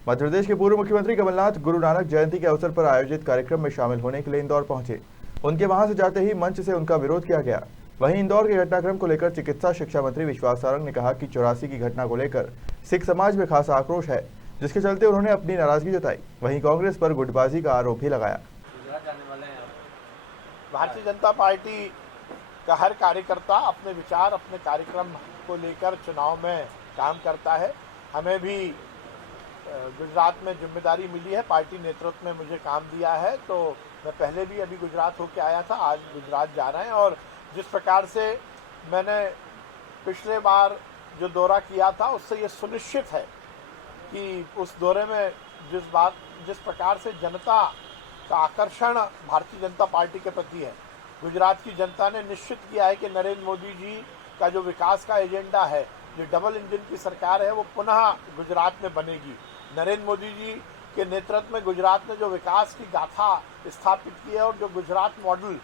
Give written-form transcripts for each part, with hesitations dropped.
मध्य प्रदेश के पूर्व मुख्यमंत्री कमलनाथ गुरु नानक जयंती के अवसर पर आयोजित कार्यक्रम में शामिल होने के लिए इंदौर पहुंचे। उनके वहां से जाते ही मंच से उनका विरोध किया गया। वहीं इंदौर के घटनाक्रम को लेकर चिकित्सा शिक्षा मंत्री विश्वास सारंग ने कहा कि 84 की घटना को लेकर सिख समाज में खासा आक्रोश है, जिसके चलते उन्होंने अपनी नाराजगी जताई। वहीं कांग्रेस पर गुटबाजी का आरोप भी लगाया। भारतीय जनता पार्टी का हर कार्यकर्ता अपने विचार, अपने कार्यक्रम को लेकर चुनाव में काम करता है। हमें भी गुजरात में जिम्मेदारी मिली है, पार्टी नेतृत्व में मुझे काम दिया है, तो मैं पहले भी अभी गुजरात होके आया था, आज गुजरात जा रहे हैं। और जिस प्रकार से मैंने पिछले बार जो दौरा किया था, उससे ये सुनिश्चित है कि उस दौरे में जिस प्रकार से जनता का आकर्षण भारतीय जनता पार्टी के प्रति है, गुजरात की जनता ने निश्चित किया है कि नरेंद्र मोदी जी का जो विकास का एजेंडा है, जो डबल इंजन की सरकार है, वो पुनः गुजरात में बनेगी। नरेंद्र मोदी जी के नेतृत्व में गुजरात ने जो विकास की गाथा स्थापित की है और जो गुजरात मॉडल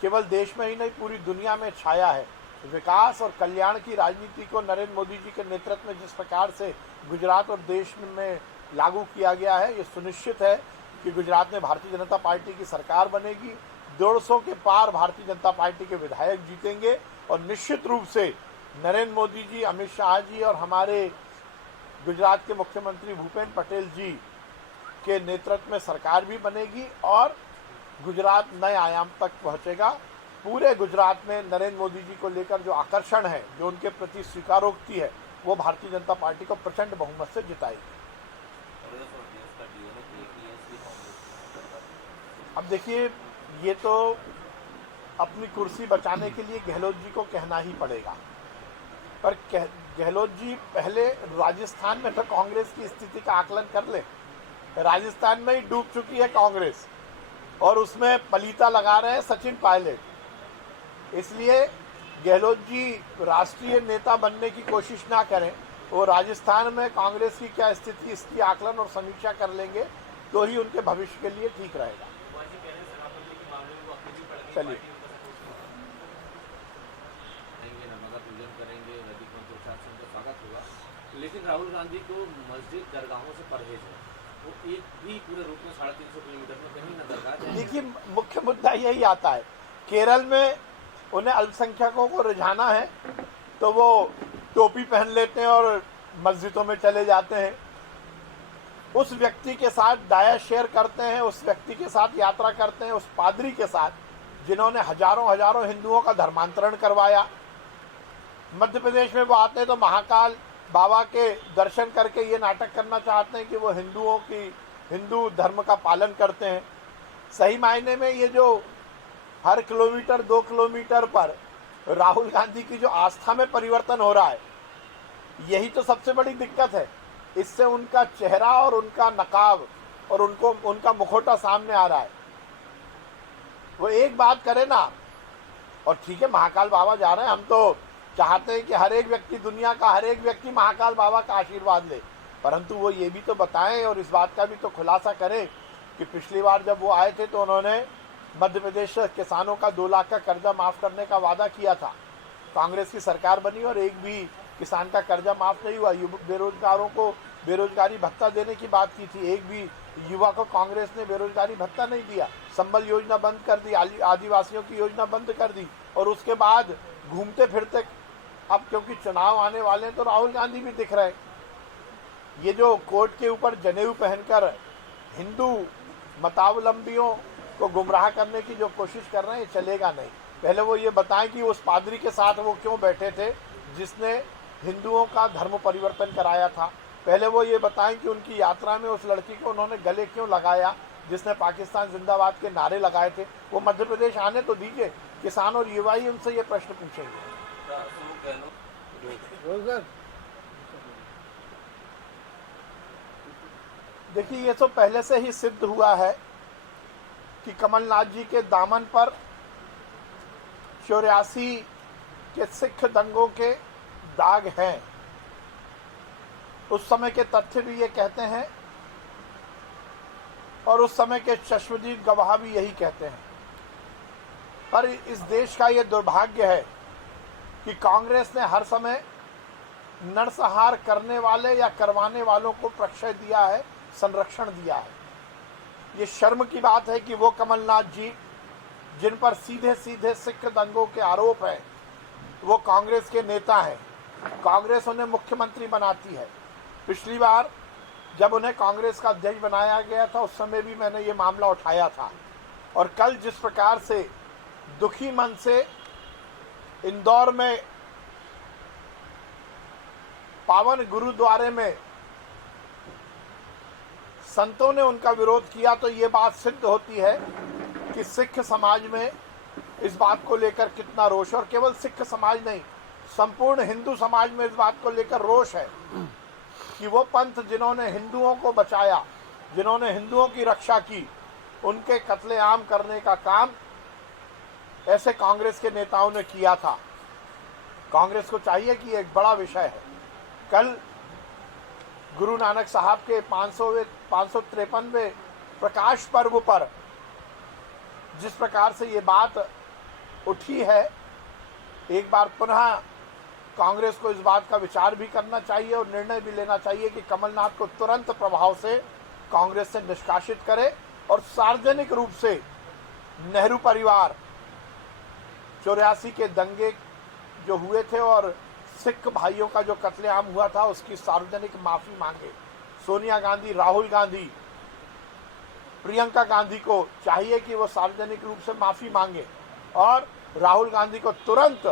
केवल देश में ही नहीं पूरी दुनिया में छाया है, विकास और कल्याण की राजनीति को नरेंद्र मोदी जी के नेतृत्व में जिस प्रकार से गुजरात और देश में लागू किया गया है, ये सुनिश्चित है कि गुजरात में भारतीय जनता पार्टी की सरकार बनेगी। 150 के पार भारतीय जनता पार्टी के विधायक जीतेंगे और निश्चित रूप से नरेंद्र मोदी जी, अमित शाह जी और हमारे गुजरात के मुख्यमंत्री भूपेंद्र पटेल जी के नेतृत्व में सरकार भी बनेगी और गुजरात नए आयाम तक पहुंचेगा। पूरे गुजरात में नरेंद्र मोदी जी को लेकर जो आकर्षण है, जो उनके प्रति स्वीकारोक्ति है, वो भारतीय जनता पार्टी को प्रचंड बहुमत से जिताएगी। अब देखिए, ये तो अपनी कुर्सी बचाने के लिए गहलोत जी को कहना ही पड़ेगा, पर गहलोत जी पहले राजस्थान में तो कांग्रेस की स्थिति का आकलन कर ले। राजस्थान में ही डूब चुकी है कांग्रेस और उसमें पलीता लगा रहे हैं सचिन पायलट। इसलिए गहलोत जी राष्ट्रीय नेता बनने की कोशिश ना करें, वो राजस्थान में कांग्रेस की क्या स्थिति, इसकी आकलन और समीक्षा कर लेंगे तो ही उनके भविष्य के लिए ठीक रहेगा। चलिए, लेकिन राहुल गांधी को मस्जिद दरगाहों से परहेज है, वो एक भी पूरे रूट में 350 किलोमीटर में कहीं न दरगाह। देखिए, मुख्य मुद्दा यही आता है, केरल में उन्हें अल्पसंख्यकों को रिझाना है तो वो टोपी पहन लेते हैं और मस्जिदों में चले जाते हैं। उस व्यक्ति के साथ डायट शेयर करते हैं, उस व्यक्ति के साथ यात्रा करते हैं, उस पादरी के साथ जिन्होंने हजारों हिंदुओं का धर्मांतरण करवाया। मध्य प्रदेश में वो आते हैं तो महाकाल बाबा के दर्शन करके ये नाटक करना चाहते हैं कि वो हिंदू धर्म का पालन करते हैं। सही मायने में ये जो हर किलोमीटर 2 किलोमीटर पर राहुल गांधी की जो आस्था में परिवर्तन हो रहा है, यही तो सबसे बड़ी दिक्कत है। इससे उनका चेहरा और उनका नकाब और उनका मुखौटा सामने आ रहा है। वो एक बात करे ना, और ठीक है महाकाल बाबा जा रहे हैं, हम तो चाहते हैं कि हर एक व्यक्ति, दुनिया का हर एक व्यक्ति महाकाल बाबा का आशीर्वाद ले, परंतु वो ये भी तो बताएं और इस बात का भी तो खुलासा करें कि पिछली बार जब वो आए थे तो उन्होंने मध्य प्रदेश किसानों का 2 लाख का कर्जा माफ करने का वादा किया था। कांग्रेस की सरकार बनी और एक भी किसान का कर्जा माफ नहीं हुआ। बेरोजगारों को बेरोजगारी भत्ता देने की बात की थी, एक भी युवा को कांग्रेस ने बेरोजगारी भत्ता नहीं दिया। संबल योजना बंद कर दी, आदिवासियों की योजना बंद कर दी। और उसके बाद घूमते फिरते अब क्योंकि चुनाव आने वाले हैं तो राहुल गांधी भी दिख रहे। ये जो कोर्ट के ऊपर जनेऊ पहनकर हिंदू मतावलंबियों को गुमराह करने की जो कोशिश कर रहे हैं, ये चलेगा नहीं। पहले वो ये बताएं कि उस पादरी के साथ वो क्यों बैठे थे जिसने हिंदुओं का धर्म परिवर्तन कराया था। पहले वो ये बताएं कि उनकी यात्रा में उस लड़की को उन्होंने गले क्यों लगाया जिसने पाकिस्तान जिंदाबाद के नारे लगाए थे। वो मध्य प्रदेश आने तो दीजिए, किसान और युवा ही उनसे ये प्रश्न पूछेंगे। देखिए, ये तो पहले से ही सिद्ध हुआ है कि कमलनाथ जी के दामन पर 84 के सिख दंगों के दाग हैं। उस समय के तथ्य भी ये कहते हैं और उस समय के चश्मदीद गवाह भी यही कहते हैं। पर इस देश का ये दुर्भाग्य है कि कांग्रेस ने हर समय नरसंहार करने वाले या करवाने वालों को प्रश्रय दिया है संरक्षण दिया है। ये शर्म की बात है कि वो कमलनाथ जी जिन पर सीधे सीधे सिख दंगों के आरोप हैं, वो कांग्रेस के नेता हैं। कांग्रेस उन्हें मुख्यमंत्री बनाती है। पिछली बार जब उन्हें कांग्रेस का अध्यक्ष बनाया गया था, उस समय भी मैंने ये मामला उठाया था। और कल जिस प्रकार से दुखी मन से इंदौर में पावन गुरुद्वारे में संतों ने उनका विरोध किया, तो ये बात सिद्ध होती है कि सिख समाज में इस बात को लेकर कितना रोष, और केवल सिख समाज नहीं, संपूर्ण हिंदू समाज में इस बात को लेकर रोष है कि वो पंथ जिन्होंने हिंदुओं को बचाया, जिन्होंने हिंदुओं की रक्षा की, उनके कत्लेआम करने का काम ऐसे कांग्रेस के नेताओं ने किया था। कांग्रेस को चाहिए कि एक बड़ा विषय है, कल गुरु नानक साहब के 553वें प्रकाश पर्व पर जिस प्रकार से ये बात उठी है, एक बार पुनः कांग्रेस को इस बात का विचार भी करना चाहिए और निर्णय भी लेना चाहिए कि कमलनाथ को तुरंत प्रभाव से कांग्रेस से निष्कासित करे और सार्वजनिक रूप से नेहरू परिवार 84 के दंगे जो हुए थे और सिख भाइयों का जो कत्लेआम हुआ था, उसकी सार्वजनिक माफी मांगे। सोनिया गांधी, राहुल गांधी, प्रियंका गांधी को चाहिए कि वो सार्वजनिक रूप से माफी मांगे और राहुल गांधी को तुरंत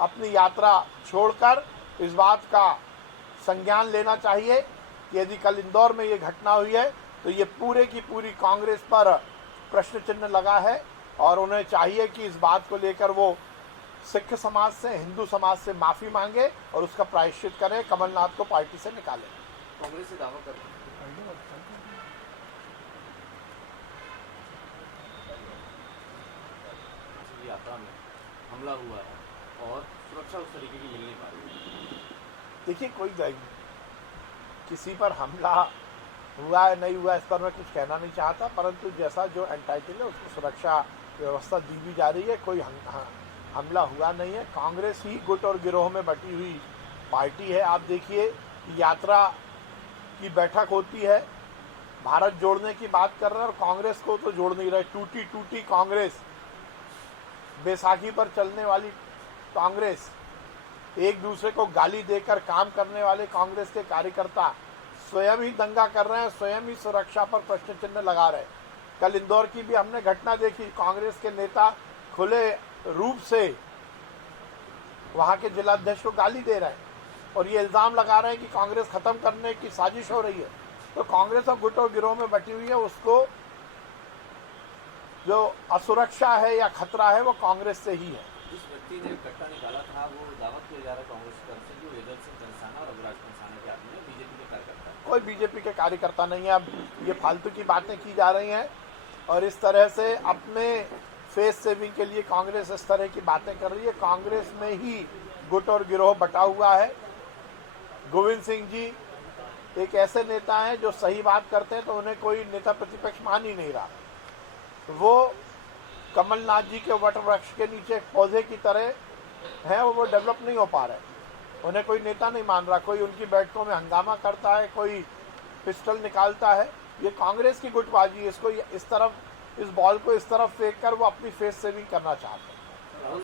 अपनी यात्रा छोड़कर इस बात का संज्ञान लेना चाहिए कि यदि कल इंदौर में ये घटना हुई है तो ये पूरे की पूरी कांग्रेस पर प्रश्न चिन्ह लगा है और उन्हें चाहिए कि इस बात को लेकर वो सिख समाज से, हिंदू समाज से माफी मांगे और उसका प्रायश्चित करें, कमलनाथ को पार्टी से निकालें। कांग्रेस से दावा कर यात्रा में हमला हुआ है और सुरक्षा उस तरीके की मिल नहीं पा रही। देखिए, कोई किसी पर हमला हुआ है नहीं हुआ इस पर मैं कुछ कहना नहीं चाहता, परंतु जैसा जो एंटाइटल है उसको सुरक्षा व्यवस्था दी भी जा रही है। कोई हमला हुआ नहीं है। कांग्रेस ही गुट और गिरोह में बटी हुई पार्टी है। आप देखिए, यात्रा की बैठक होती है, भारत जोड़ने की बात कर रहे हैं और कांग्रेस को तो जोड़ नहीं रहे। टूटी टूटी कांग्रेस, बैसाखी पर चलने वाली कांग्रेस, एक दूसरे को गाली देकर काम करने वाले कांग्रेस के कार्यकर्ता स्वयं ही दंगा कर रहे हैं, स्वयं ही सुरक्षा पर प्रश्न चिन्ह लगा रहे हैं। कल इंदौर की भी हमने घटना देखी, कांग्रेस के नेता खुले रूप से वहां के जिलाध्यक्ष को गाली दे रहे हैं और ये इल्जाम लगा रहे हैं कि कांग्रेस खत्म करने की साजिश हो रही है। तो कांग्रेस और गुट और गिरोह में बटी हुई है, उसको जो असुरक्षा है या खतरा है वो कांग्रेस से ही है। जिस व्यक्ति ने कट्टा निकाला था वो दावा किया जा रहा है कांग्रेस की तरफ से कि वेदल सिंह कंसाना और अभिलाष कंसाना के आदमी है, बीजेपी के कार्यकर्ता है। कोई बीजेपी के कार्यकर्ता नहीं है। अब ये फालतू की बातें की जा रही हैं और इस तरह से अपने फेस सेविंग के लिए कांग्रेस इस तरह की बातें कर रही है। कांग्रेस में ही गुट और गिरोह बटा हुआ है। गोविंद सिंह जी एक ऐसे नेता हैं जो सही बात करते हैं तो उन्हें कोई नेता प्रतिपक्ष मान ही नहीं रहा। वो कमलनाथ जी के वट वृक्ष के नीचे एक पौधे की तरह है, वो डेवलप नहीं हो पा रहे। उन्हें कोई नेता नहीं मान रहा। कोई उनकी बैठकों में हंगामा करता है, कोई पिस्टल निकालता है। ये कांग्रेस की गुटबाजी, इसको इस तरफ, इस बॉल को इस तरफ फेंक कर वो अपनी फेस सेविंग करना चाहते हैं।